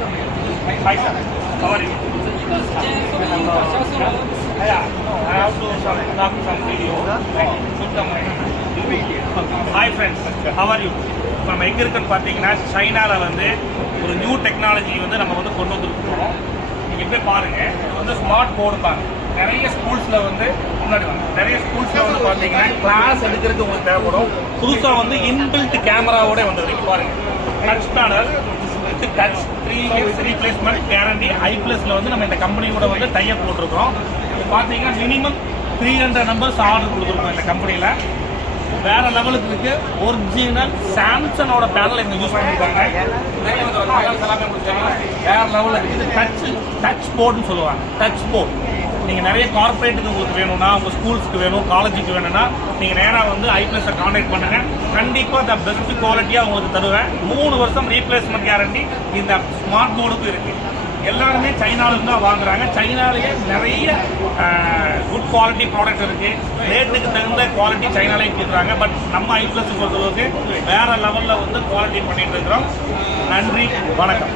Hi, sir. How are you? Yeah, no, I have to some, some video. Hi friends how are you இப்போ நம்ம எங்கே இருக்குன்னு பார்த்தீங்கன்னா சைனாவில் வந்து ஒரு நியூ டெக்னாலஜி வந்து நம்ம வந்து கொண்டு வந்துருக்கோம் நீங்கள் போய் பாருங்கள் இது வந்து ஸ்மார்ட் போர்டு பாருங்க நிறைய ஸ்கூல்ஸில் வந்து முன்னாடி வாங்க நிறைய ஸ்கூல்ஸில் வந்து பார்த்தீங்கன்னா கிளாஸ் எடுக்கிறதுக்கு உங்களுக்கு தேவைப்படும் புதுசாக வந்து இன்பில்ட் கேமராவோட வந்துருக்கு பாருங்கள் touch panel with touch three years replacement guarantee I பிளஸ்ல வந்து நம்ம இந்த கம்பெனி கூட வந்து டைப் போட்டிருக்கோம் பார்த்தீங்கன்னா minimum three hundred numbers order கொடுத்துருக்கோம் இந்த கம்பெனியில் வேற லெவலுக்கு இருக்கு. ஒரிஜினல் சாம்சங்கோட பேனல் இங்க யூஸ் பண்ணிருக்காங்க. வேற லெவலில் இருக்குது டச் டச் போர்டுன்னு சொல்லுவாங்க. டச் போர்டு நீங்க நிறைய கார்பரேட்டுக்கு உங்களுக்கு வேணும்னா உங்க ஸ்கூல்ஸ்க்கு வேணும் காலேஜுக்கு வேணும்னா நீங்க நேரா வந்து ஐ பிளஸ் கான்டாக்ட் பண்ணுங்க. கண்டிப்பாக த பெஸ்ட் குவாலிட்டியாக உங்களுக்கு தருவேன். மூணு வருஷம் ரீப்ளேஸ்மெண்ட் கேரண்டி இந்த ஸ்மார்ட் போர்டுக்கும் இருக்குது எல்லாருமே சைனால தான் வாங்குறாங்க. சைனாலேயே நிறைய குட் குவாலிட்டி ப்ராடக்ட் இருக்கு. ரேட்டுக்கு தகுந்த குவாலிட்டி சைனாலேயே கொடுக்குறாங்க பட் நம்ம ஐ பொறுத்தளவுக்கு வேற லெவலில் வந்து குவாலிட்டி பண்ணிட்டு இருக்கிறோம். நன்றி வணக்கம்.